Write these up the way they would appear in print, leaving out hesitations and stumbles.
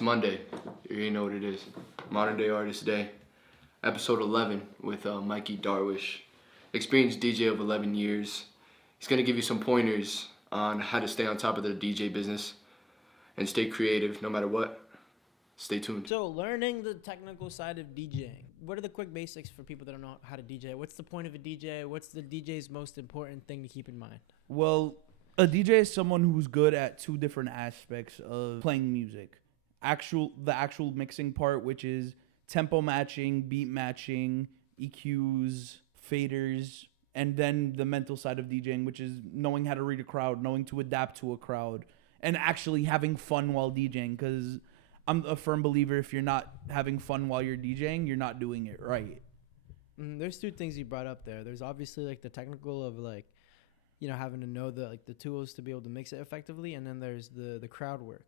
It's Monday. You already know what it is. Modern Day Artist Day. Episode 11 with Mikey Darwish. Experienced DJ of 11 years. He's going to give you some pointers on how to stay on top of the DJ business and stay creative no matter what. Stay tuned. So, learning the technical side of DJing. What are the quick basics for people that don't know how to DJ? What's the point of a DJ? What's the DJ's most important thing to keep in mind? Well, a DJ is someone who's good at two different aspects of playing music. The actual mixing part, which is tempo matching, beat matching, EQs, faders, and then the mental side of DJing, which is knowing how to read a crowd, knowing to adapt to a crowd, and actually having fun while DJing. Because I'm a firm believer, if you're not having fun while you're DJing, you're not doing it right. There's two things you brought up there. There's obviously like the technical of like, having to know the tools to be able to mix it effectively, and then there's the crowd work.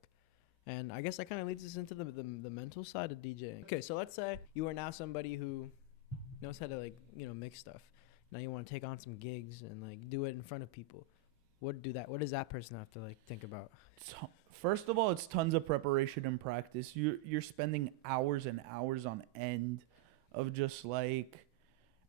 And I guess that kind of leads us into the mental side of DJing. Okay, so let's say you are now somebody who knows how to mix stuff. Now you want to take on some gigs and do it in front of people. What does that person have to think about? First of all, it's tons of preparation and practice. You're spending hours and hours on end of just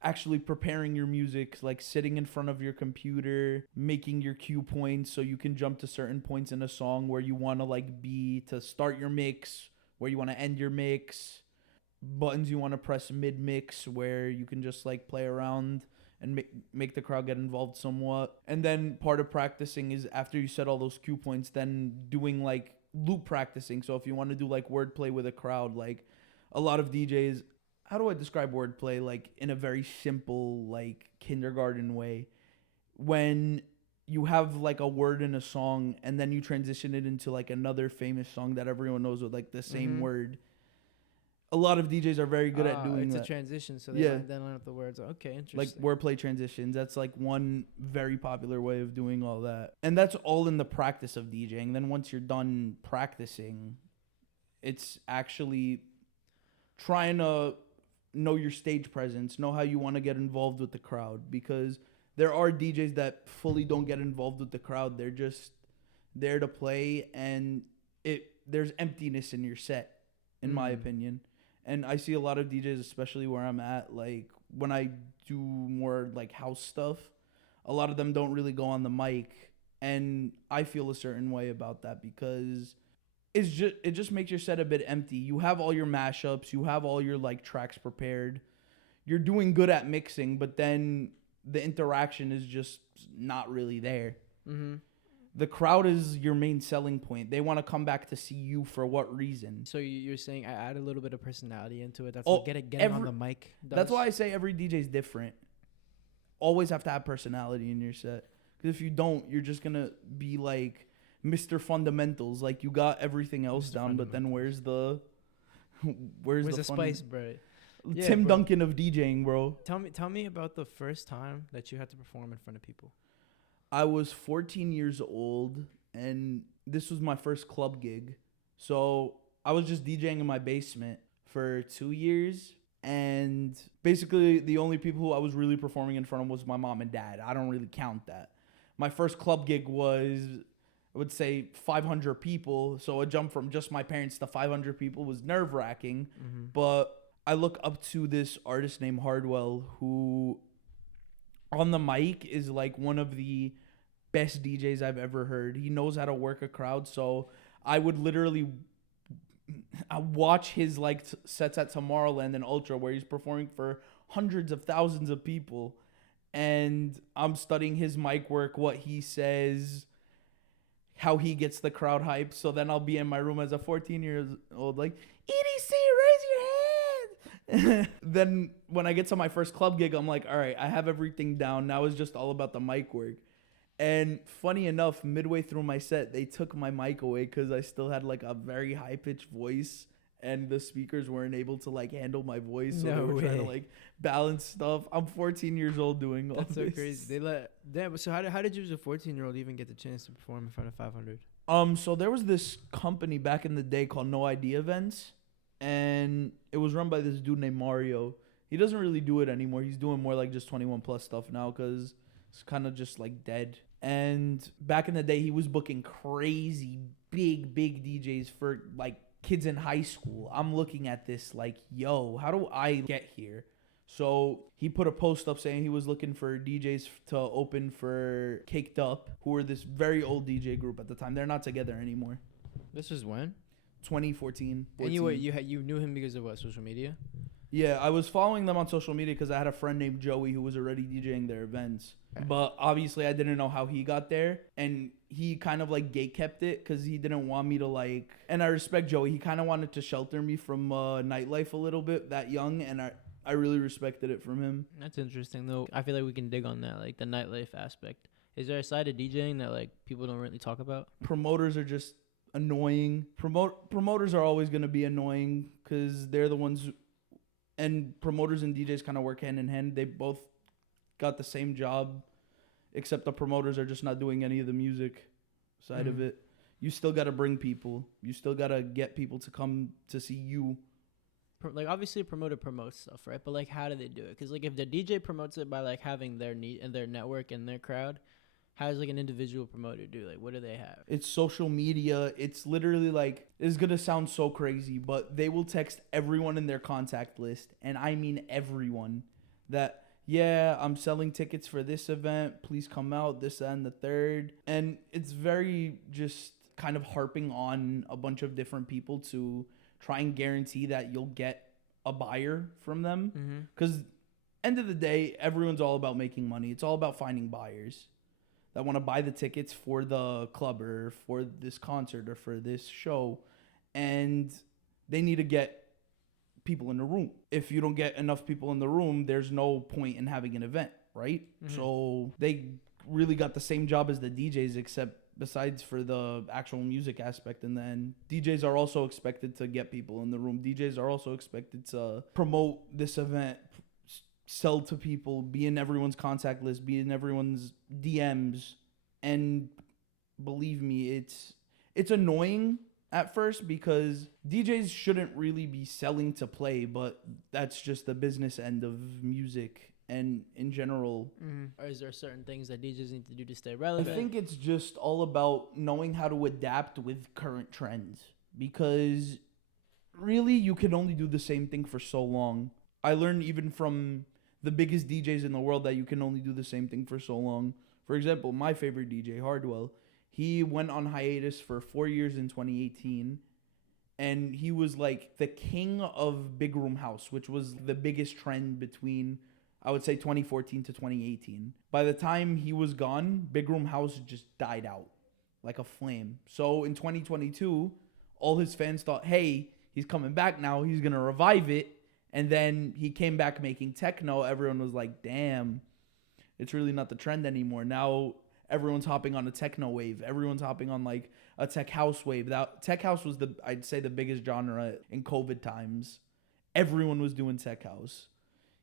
actually preparing your music, sitting in front of your computer, making your cue points so you can jump to certain points in a song where you want to be to start your mix, where you want to end your mix, buttons you want to press mid-mix where you can just play around and make the crowd get involved somewhat. And then part of practicing is after you set all those cue points, then doing loop practicing. So if you want to do wordplay with a crowd, a lot of DJs, how do I describe wordplay in a very simple kindergarten way? When you have a word in a song and then you transition it into another famous song that everyone knows with the same word. A lot of DJs are very good at doing that. It's a transition, so they then line up the words. Okay, interesting. Wordplay transitions. That's one very popular way of doing all that. And that's all in the practice of DJing. Then once you're done practicing, it's actually trying to know your stage presence, know how you want to get involved with the crowd, because there are DJs that fully don't get involved with the crowd. They're just there to play, and there's emptiness in your set, in my opinion. And I see a lot of DJs, especially where I'm at, when I do more house stuff, a lot of them don't really go on the mic, and I feel a certain way about that because it just makes your set a bit empty. You have all your mashups, you have all your tracks prepared. You're doing good at mixing, but then the interaction is just not really there. Mm-hmm. The crowd is your main selling point. They want to come back to see you for what reason. So you're saying I add a little bit of personality into it. That's what getting on the mic does? That's why I say every DJ is different. Always have to have personality in your set. Because if you don't, you're just going to be Mr. Fundamentals, you got everything else down, but then where's the spice, bro? Yeah, Tim Duncan of DJing, bro. Tell me about the first time that you had to perform in front of people. I was 14 years old, and this was my first club gig. So I was just DJing in my basement for 2 years, and basically the only people who I was really performing in front of was my mom and dad. I don't really count that. My first club gig was, I would say, 500 people. So a jump from just my parents to 500 people was nerve-wracking. Mm-hmm. But I look up to this artist named Hardwell, who on the mic is one of the best DJs I've ever heard. He knows how to work a crowd. So I would literally watch his sets at Tomorrowland and Ultra where he's performing for hundreds of thousands of people. And I'm studying his mic work, what he says, how he gets the crowd hyped. So then I'll be in my room as a 14-year-old EDC, raise your hand. Then when I get to my first club gig, I'm all right, I have everything down. Now it's just all about the mic work. And funny enough, midway through my set, they took my mic away because I still had a very high-pitched voice, and the speakers weren't able to handle my voice. So they were trying to balance stuff. I'm 14 years old doing all this. That's so crazy. So how did you as a 14-year-old even get the chance to perform in front of 500? So there was this company back in the day called No Idea Events, and it was run by this dude named Mario. He doesn't really do it anymore. He's doing more just 21 plus stuff now because it's kind of just dead. And back in the day, he was booking crazy big DJs for kids in high school. I'm looking at this like, yo, how do I get here? So he put a post up saying he was looking for DJs to open for Caked Up, who were this very old DJ group at the time. They're not together anymore. This was when? 2014. And you knew him because of what, social media? Yeah, I was following them on social media because I had a friend named Joey who was already DJing their events. Okay. But obviously I didn't know how he got there. And he kind of like gatekept it because he didn't want me to like... And I respect Joey. He kind of wanted to shelter me from nightlife a little bit that young. And I really respected it from him. That's interesting, though. I feel like we can dig on that, like the nightlife aspect. Is there a side of DJing that like people don't really talk about? Promoters are just annoying. Promoters are always going to be annoying because they're the ones... And promoters and DJs kind of work hand in hand. They both got the same job, except the promoters are just not doing any of the music side of it. You still got to bring people. You still got to get people to come to see you. Like, obviously a promoter promotes stuff, right? But like, how do they do it? Because like, if the DJ promotes it by like having their need and their network and their crowd, how does like an individual promoter do? Like, what do they have? It's social media. It's literally like, it's going to sound so crazy, but they will text everyone in their contact list. And I mean everyone that, yeah, I'm selling tickets for this event. Please come out, this, that, and the third. And it's very just kind of harping on a bunch of different people to try and guarantee that you'll get a buyer from them. Because end of the day, everyone's all about making money. It's all about finding buyers that want to buy the tickets for the club or for this concert or for this show. And they need to get people in the room. If you don't get enough people in the room, there's no point in having an event, right? So they really got the same job as the DJs, except besides for the actual music aspect. And then DJs are also expected to get people in the room. DJs are also expected to promote this event, sell to people, be in everyone's contact list, be in everyone's DMs. And believe me, it's annoying at first because DJs shouldn't really be selling to play, but that's just the business end of music and in general. Or is there certain things that DJs need to do to stay relevant? I think it's just all about knowing how to adapt with current trends, because really you can only do the same thing for so long. I learned even from the biggest DJs in the world that you can only do the same thing for so long. For example, my favorite DJ, Hardwell, he went on hiatus for 4 years in 2018, and he was like the king of Big Room House, which was the biggest trend between, I would say, 2014 to 2018. By the time he was gone, Big Room House just died out like a flame. So in 2022, all his fans thought, hey, he's coming back now, he's going to revive it. And then he came back making techno. Everyone was like, damn, it's really not the trend anymore. Now everyone's hopping on a techno wave. Everyone's hopping on like a tech house wave. That tech house was I'd say the biggest genre in COVID times. Everyone was doing tech house.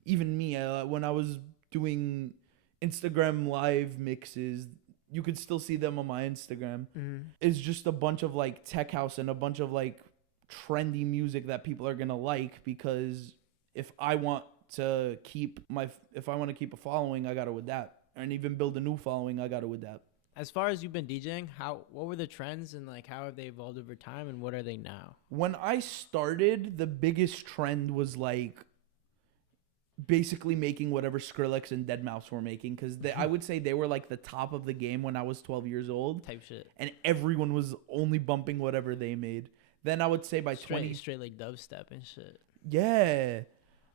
Even me, when I was doing Instagram live mixes, you could still see them on my Instagram. It's just a bunch of like tech house and a bunch of like trendy music that people are gonna like, because if I want to keep a following, I gotta adapt, and even build a new following, I gotta adapt. As far as you've been DJing, what were the trends and like how have they evolved over time, and what are they now? When I started, the biggest trend was like basically making whatever Skrillex and deadmau5 were making, because I would say they were like the top of the game when I was 12 years old. Type shit. And everyone was only bumping whatever they made. Then I would say by straight like dubstep and shit. Yeah.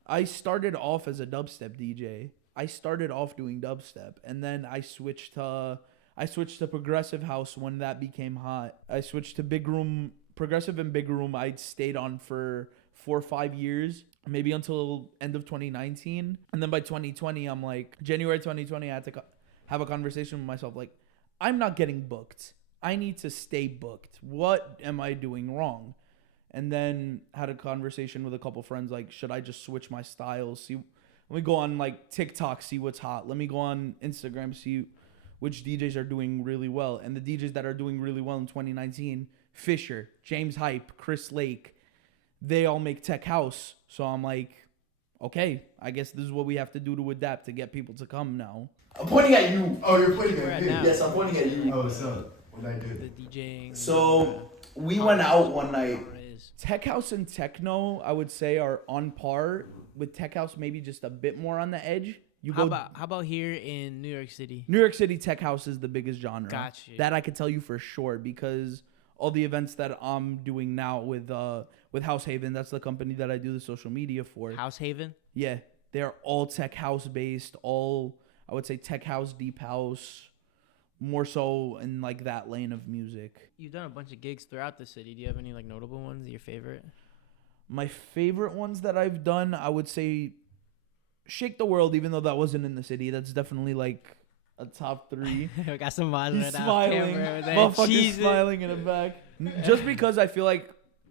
I started off as a dubstep DJ. I started off doing dubstep, and then I switched to progressive house when that became hot. I switched to big room, progressive and big room. I stayed on for 4 or 5 years, maybe until end of 2019. And then by 2020, I'm like, January 2020, I had to have a conversation with myself. Like, I'm not getting booked. I need to stay booked. What am I doing wrong? And then had a conversation with a couple friends, like, should I just switch my styles? Let me go on like TikTok, see what's hot. Let me go on Instagram, see which DJs are doing really well. And the DJs that are doing really well in 2019, Fisher, James Hype, Chris Lake, they all make tech house. So I'm like, okay, I guess this is what we have to do to adapt to get people to come now. I'm pointing at you. Oh, you're pointing at me. Yes, I'm pointing at you. Oh, so what did I do? The DJing. So we went out one night is. Tech house and techno, I would say, are on par with tech house, maybe just a bit more on the edge. How about here in New York City? New York City tech house is the biggest genre. Gotcha. That I could tell you for sure because all the events that I'm doing now with House Haven, that's the company that I do the social media for. House Haven? Yeah, they're all tech house based, all I would say tech house, deep house, more so in like that lane of music. You've done a bunch of gigs throughout the city. Do you have any like notable ones? Your favorite? My favorite ones that I've done, I would say Shake the World, even though that wasn't in the city. That's definitely like a top 3. I got some miles He's right smiling. Motherfucker's smiling in the back. Just because I feel like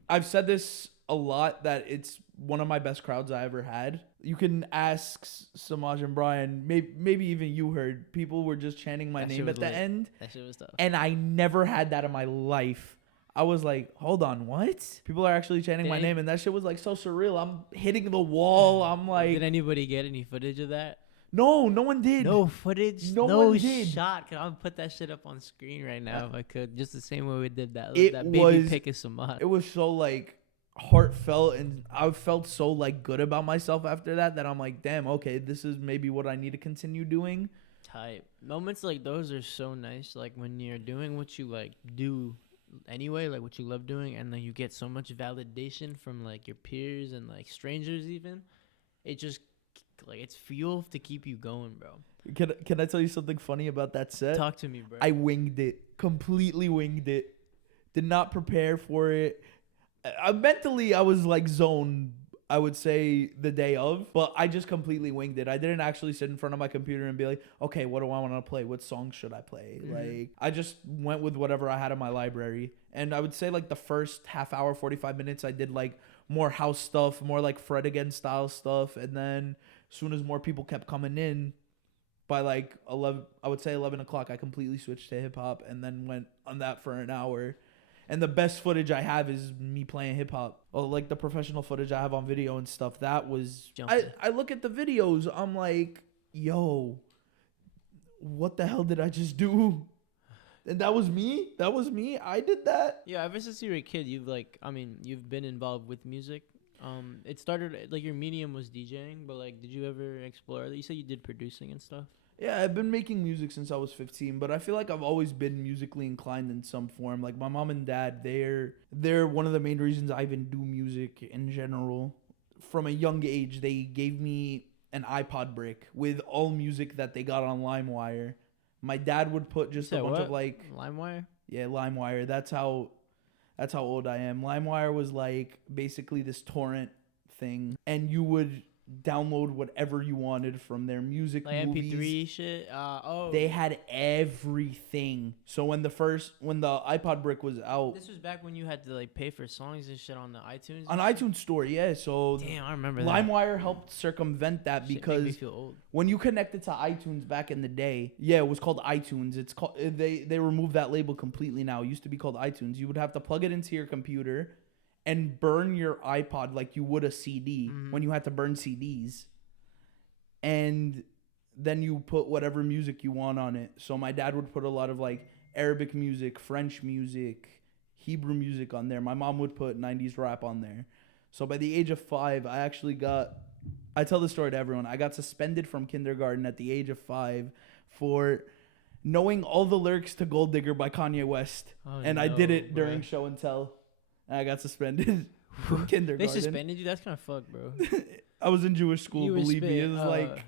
I've said this a lot that it's one of my best crowds I ever had. You can ask Samaj and Brian, maybe even you heard. People were just chanting my name at the end. That shit was tough. And I never had that in my life. I was like, hold on, what? People are actually chanting my name, and that shit was like so surreal. I'm hitting the wall. I'm like, did anybody get any footage of that? No one did. No footage. No No one did. shot. I'll put that shit up on screen right now if I could. Just the same way we did that. It That baby was- pick of Samad. It was so like heartfelt, and I felt so like good about myself after that I'm like, damn, okay, this is maybe what I need to continue doing. Type moments like those are so nice. Like when you're doing what you like do anyway, like what you love doing, and then you get so much validation from like your peers and like strangers even. It just like it's fuel to keep you going, bro. Can I tell you something funny about that set? Talk to me, bro. I winged it. Completely winged it. Did not prepare for it. Mentally, I was like zoned, I would say, the day of. But I just completely winged it. I didn't actually sit in front of my computer and be like, okay, what do I want to play? What song should I play? Like, I just went with whatever I had in my library. And I would say like the first half hour, 45 minutes, I did like more house stuff, more like Fred again style stuff. And then as soon as more people kept coming in, by like 11, I would say 11 o'clock, I completely switched to hip hop and then went on that for an hour. And the best footage I have is me playing hip hop. Or like the professional footage I have on video and stuff. That was, I look at the videos, I'm like, yo, what the hell did I just do? And that was me. I did that. Yeah, ever since you were a kid, you've been involved with music. It started like your medium was DJing, but like, did you ever explore that? You said you did producing and stuff. Yeah, I've been making music since I was 15, but I feel like I've always been musically inclined in some form. Like my mom and dad, they're one of the main reasons I even do music in general. From a young age, they gave me an iPod brick with all music that they got on LimeWire. My dad would put just a bunch of like LimeWire. Yeah, LimeWire. That's how old I am. LimeWire was like basically this torrent thing, and you would download whatever you wanted from their music, like movies. MP3 shit. They had everything. So when the iPod brick was out, This was back when you had to like pay for songs and shit on the iTunes. on iTunes Store, yeah. So Damn, I remember that. LimeWire helped circumvent that Shit make because me feel old. when you connected to iTunes back in the day, yeah, it was called iTunes. It's called they removed that label completely now. It used to be called iTunes. You would have to plug it into your computer and burn your iPod like you would a CD when you had to burn CDs. And then you put whatever music you want on it. So my dad would put a lot of like Arabic music, French music, Hebrew music on there. My mom would put 90s rap on there. So by the age of 5, I tell this story to everyone. I got suspended from kindergarten at the age of 5 for knowing all the lyrics to Gold Digger by Kanye West. And I did it during show and tell. And I got suspended from kindergarten. They suspended you? That's kind of fucked, bro. I was in Jewish school, believe me. It was spit, like,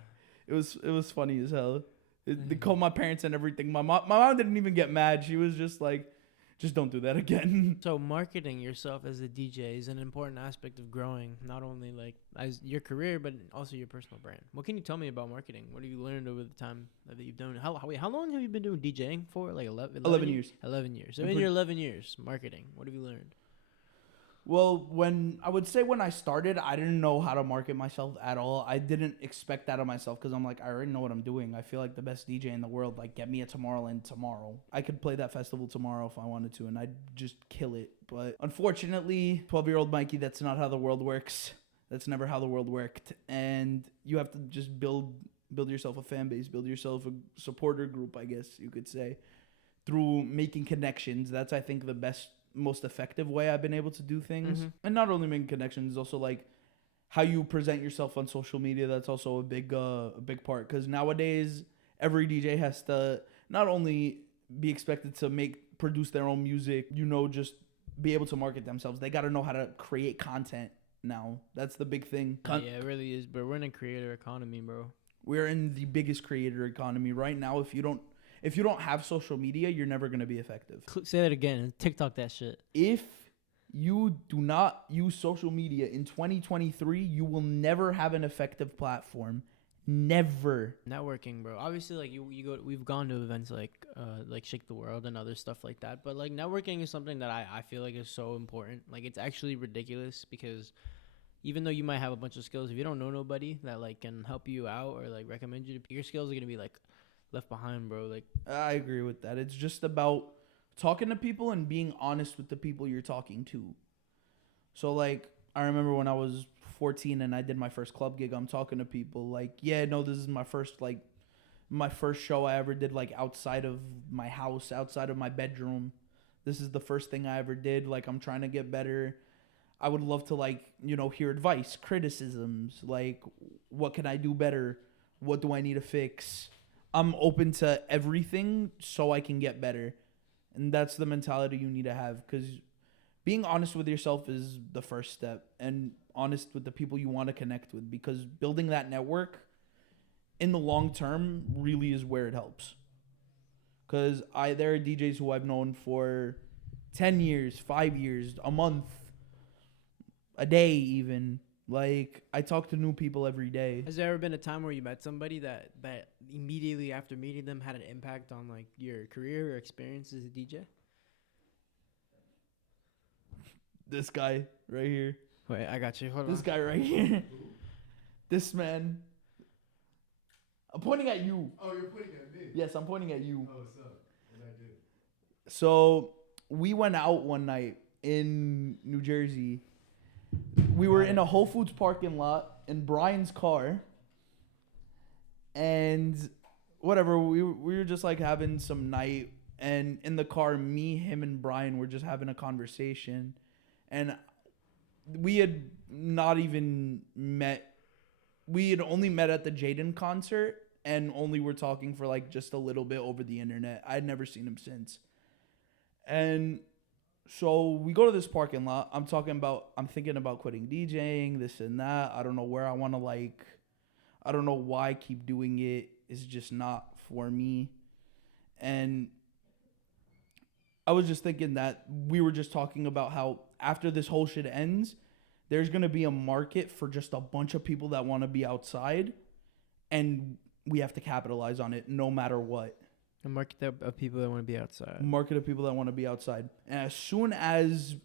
it was funny as hell. They called my parents and everything. My mom didn't even get mad. She was just like, just don't do that again. So marketing yourself as a DJ is an important aspect of growing, not only like as your career, but also your personal brand. What can you tell me about marketing? What have you learned over the time that you've done? How long have you been doing DJing for? Like 11 years. 11 years. So in your 11 years, marketing, what have you learned? Well, when I started, I didn't know how to market myself at all. I didn't expect that of myself because I'm like, I already know what I'm doing. I feel like the best DJ in the world. Like, get me a Tomorrowland tomorrow. I could play that festival tomorrow if I wanted to, and I'd just kill it. But unfortunately, 12-year-old Mikey, that's not how the world works. That's never how the world worked. And you have to just build yourself a fan base, build yourself a supporter group, I guess you could say, through making connections. That's, I think, the best most effective way I've been able to do things. Mhm. And not only making connections, also like how you present yourself on social media. That's also a big part, because nowadays every DJ has to not only be expected to produce their own music, just be able to market themselves. They got to know how to create content now. That's the big thing. Yeah, it really is, bro. We're in a creator economy, bro. We're in the biggest creator economy right now. If you don't have social media, you're never going to be effective. Say that again and TikTok that shit. If you do not use social media in 2023, you will never have an effective platform. Never. Networking, bro. Obviously, like we've gone to events like Shake the World and other stuff like that. But like networking is something that I feel like is so important. Like it's actually ridiculous, because even though you might have a bunch of skills, if you don't know nobody that like can help you out or like recommend you, your skills are gonna be like left behind, bro. Like I agree with that. It's just about talking to people and being honest with the people you're talking to. So like I remember when I was 14 and I did my first club gig, I'm talking to people like, yeah, no, this is my first show I ever did, like outside of my house, outside of my bedroom. This is the first thing I ever did. Like I'm trying to get better. I would love to like, hear advice, criticisms, like what can I do better? What do I need to fix? I'm open to everything so I can get better. And that's the mentality you need to have, because being honest with yourself is the first step, and honest with the people you want to connect with, because building that network in the long term really is where it helps. Because there are DJs who I've known for 10 years, 5 years, a month, a day even. Like, I talk to new people every day. has there ever been a time where you met somebody that immediately after meeting them had an impact on like your career or experience as a DJ? This guy right here. Wait, I got you. Hold This on. guy right here. This man. I'm pointing at you. Oh, you're pointing at me. Yes, I'm pointing at you. Oh, what's up? What did I do? So we went out one night in New Jersey. We were in a Whole Foods parking lot in Brian's car. And whatever, we were just like having some night. And in the car, me, him, and Brian were just having a conversation. And we had not even met. We had only met at the Jaden concert and only were talking for like just a little bit over the internet. I had never seen him since. And so we go to this parking lot. I'm thinking about quitting DJing, this and that. I don't know where I want to I don't know why I keep doing it. It's just not for me. And I was just thinking that we were just talking about how after this whole shit ends, there's going to be a market for just a bunch of people that want to be outside, and we have to capitalize on it no matter what. A market of people that want to be outside. Market of people that want to be outside. And as soon as,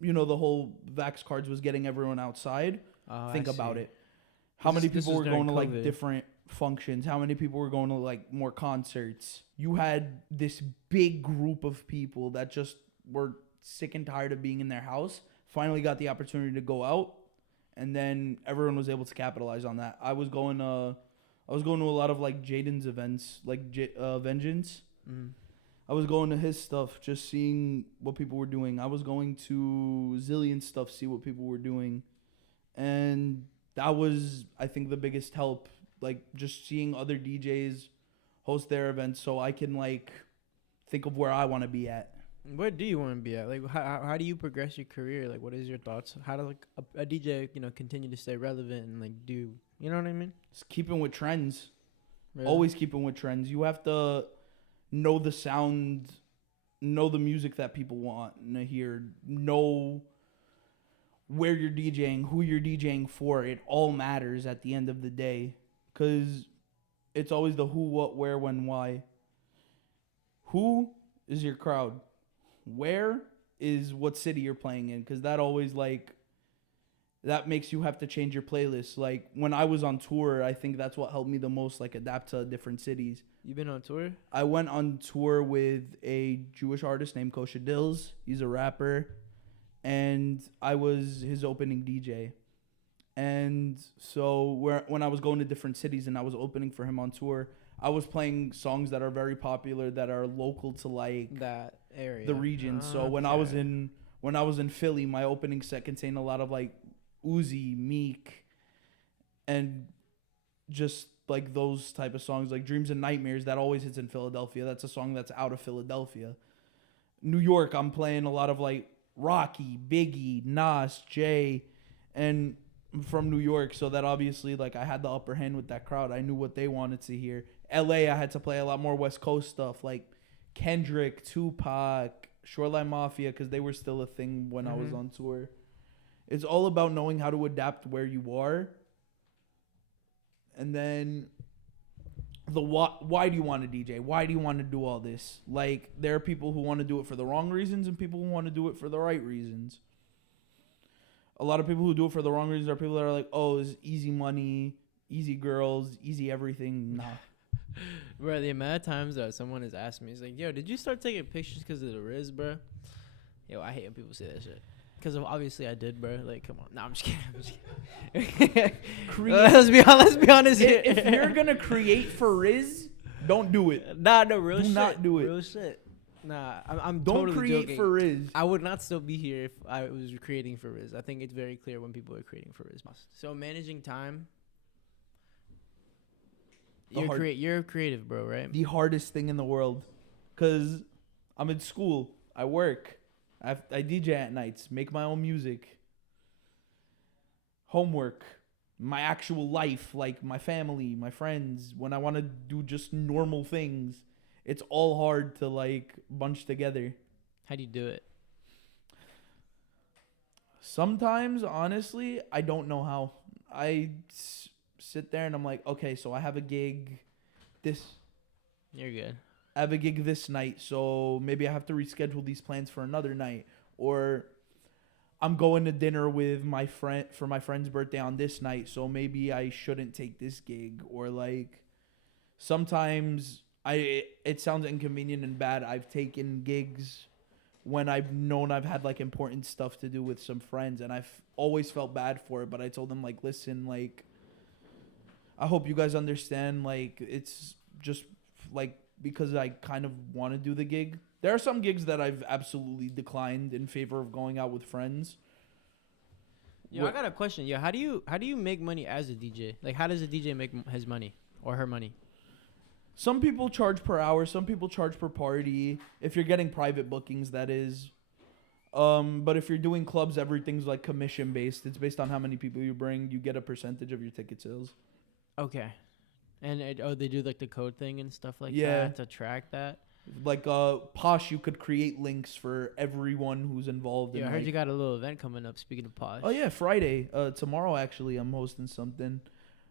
the whole Vax cards was getting everyone outside, think about it. How many people were going to like different functions? How many people were going to like more concerts? You had this big group of people that just were sick and tired of being in their house, finally got the opportunity to go out, and then everyone was able to capitalize on that. I was going to a lot of like Jaden's events, like Vengeance. Mm. I was going to his stuff, just seeing what people were doing. I was going to Zillion stuff, see what people were doing. And that was, I think, the biggest help. Like, just seeing other DJs host their events so I can, like, think of where I want to be at. Where do you want to be at? Like, how do you progress your career? Like, what is your thoughts? How does like a DJ, continue to stay relevant and like do, you know what I mean? It's keeping with trends. Really? Always keeping with trends. You have to know the sound, know the music that people want to hear, know where you're DJing, who you're DJing for. It all matters at the end of the day, because it's always the who, what, where, when, why. Who is your crowd? Where is what city you're playing in? Because that always, like, that makes you have to change your playlist. Like, when I was on tour, I think that's what helped me the most, like, adapt to different cities. You been on tour? I went on tour with a Jewish artist named Kosha Dills. He's a rapper. And I was his opening DJ. And so when I was going to different cities and I was opening for him on tour, I was playing songs that are very popular, that are local to, like, That area. the region. So when I was in Philly, my opening set contained a lot of like Uzi, Meek, and just like those type of songs, like Dreams and Nightmares. That always hits in Philadelphia. That's a song that's out of Philadelphia. New York, I'm playing a lot of like Rocky, Biggie, Nas, Jay, and I'm from New York, so that obviously like I had the upper hand with that crowd. I knew what they wanted to hear. LA, I had to play a lot more West Coast stuff like Kendrick, Tupac, Shoreline Mafia, because they were still a thing when I was on tour. It's all about knowing how to adapt where you are. And then why do you want to DJ? Why do you want to do all this? Like, there are people who want to do it for the wrong reasons and people who want to do it for the right reasons. A lot of people who do it for the wrong reasons are people that are like, oh, it's easy money, easy girls, easy everything. Nah. Bro, the amount of times that someone has asked me, he's like, yo, did you start taking pictures because of the Riz, bro? Yo, I hate when people say that shit. Because obviously I did, bro. Like, come on. Nah, I'm just kidding. Let's be honest here. If you're going to create for Riz, don't do it. Nah, no, real shit. Do not do it. Real shit. Nah, I'm Don't totally create joking. for Riz. I would not still be here if I was creating for Riz. I think it's very clear when people are creating for Riz. So managing time. You're creative, bro, right? The hardest thing in the world. Because I'm in school. I work. I DJ at nights. Make my own music. Homework. My actual life. Like my family, my friends. When I want to do just normal things. It's all hard to like bunch together. How do you do it? Sometimes, honestly, I don't know how. I sit there and I'm like, okay, so I have a gig You're good. I have a gig this night, so maybe I have to reschedule these plans for another night. Or I'm going to dinner with my friend for my friend's birthday on this night, so maybe I shouldn't take this gig. Or like sometimes it sounds inconvenient and bad. I've taken gigs when I've known I've had like important stuff to do with some friends, and I've always felt bad for it, but I told them like, listen, like I hope you guys understand, like it's just like because I kind of want to do the gig. There are some gigs that I've absolutely declined in favor of going out with friends. Yo, I got a question. Yo, how do you make money as a DJ? Like, how does a DJ make his money or her money? Some people charge per hour. Some people charge per party. If you're getting private bookings, that is. But if you're doing clubs, everything's like commission based. It's based on how many people you bring. You get a percentage of your ticket sales. Okay. And they do like the code thing and stuff like Yeah. that to track that. Like Posh, you could create links for everyone who's involved. Yeah, in I heard like, you got a little event coming up. Speaking of Posh. Oh yeah, Friday. Tomorrow actually, I'm hosting something.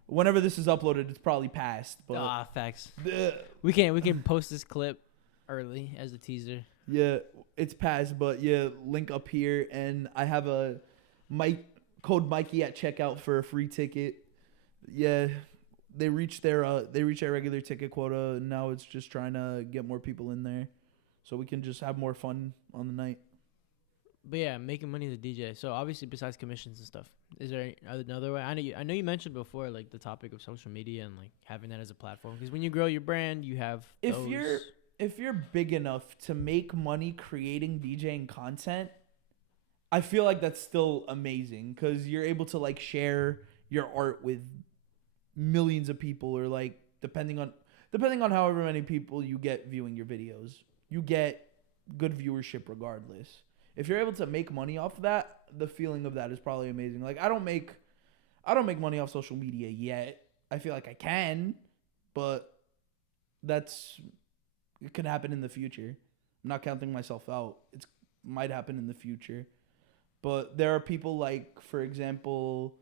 Whenever this is uploaded, it's probably past. But Facts. the- We can post this clip early as a teaser. yeah, it's past. But yeah, link up here, and I have a code Mikey at checkout for a free ticket. Yeah. They reached their regular ticket quota, and now it's just trying to get more people in there, so we can just have more fun on the night. But yeah, making money as a DJ. So obviously, besides commissions and stuff, is there another way? I know you mentioned before like the topic of social media and like having that as a platform. Because when you grow your brand, you have If you're big enough to make money creating DJing content, I feel like that's still amazing because you're able to like share your art with millions of people, or like depending on however many people you get viewing your videos, you get good viewership regardless. If you're able to make money off of that, the feeling of that is probably amazing. Like I don't make money off social media yet. I feel like I can, but it can happen in the future. I'm not counting myself out. It might happen in the future. But there are people like, for example,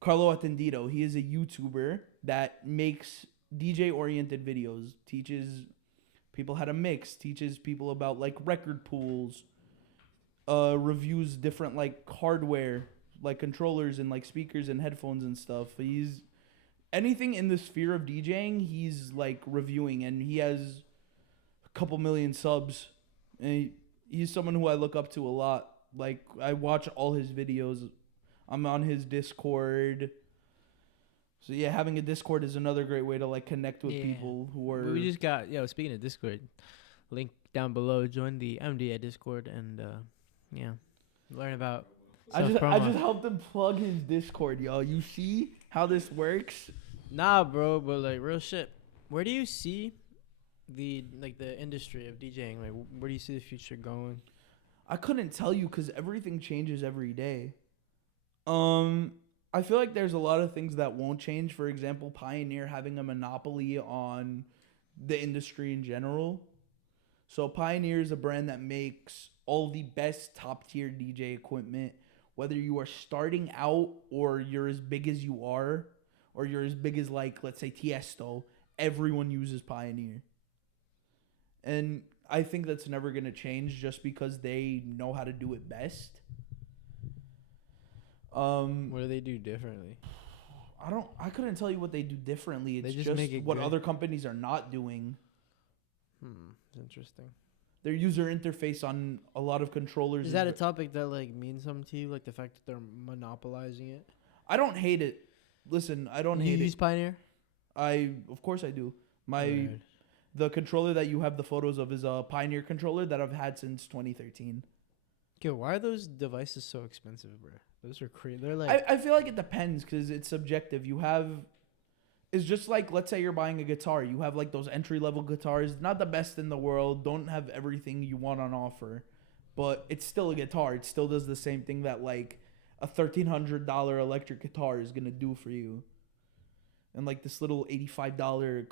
Carlo Attendido. He is a YouTuber that makes DJ-oriented videos, teaches people how to mix, teaches people about like record pools, reviews different like hardware, like controllers and like speakers and headphones and stuff. He's anything in the sphere of DJing, he's like reviewing, and he has a couple million subs. And he's someone who I look up to a lot. Like I watch all his videos. I'm on his Discord. So yeah, having a Discord is another great way to like connect with people who are. We just got speaking of Discord, Link down below. Join the MDA Discord and yeah, learn about. I just self-promo. helped him plug his Discord, yo. You see how this works? Nah, bro, but like real shit. Where do you see the industry of DJing? Like, where do you see the future going? I couldn't tell you because everything changes every day. I feel like there's a lot of things that won't change. For example, Pioneer having a monopoly on the industry in general. So Pioneer is a brand that makes all the best top tier DJ equipment, whether you are starting out or you're as big as you are, or you're as big as, like, let's say Tiesto. Everyone uses Pioneer. And I think that's never going to change just because they know how to do it best. What do they do differently? I couldn't tell you what they do differently. It's They just just make it what good. other companies are not doing. It's interesting. Their user interface on a lot of controllers Is that a topic that like means something to you? Like the fact that they're monopolizing it? I don't hate it. Listen, I don't You hate use it. Pioneer? Of course I do. The controller that you have the photos of is a Pioneer controller that I've had since 2013. Okay, why are those devices so expensive, bro? Those are crazy. They're like I feel like it depends because it's subjective. It's just like, let's say you're buying a guitar. You have like those entry-level guitars, not the best in the world, don't have everything you want on offer, but it's still a guitar. It still does the same thing that like a $1,300 electric guitar is going to do for you. And like this little $85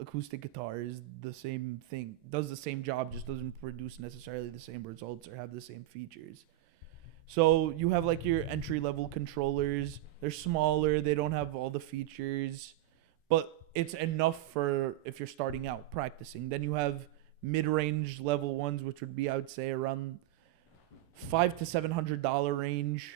acoustic guitar is the same thing. Does the same job, just doesn't produce necessarily the same results or have the same features. So you have like your entry-level controllers. They're smaller. They don't have all the features. But it's enough for if you're starting out practicing. Then you have mid-range level ones, which would be, I would say, around $500 to $700 range.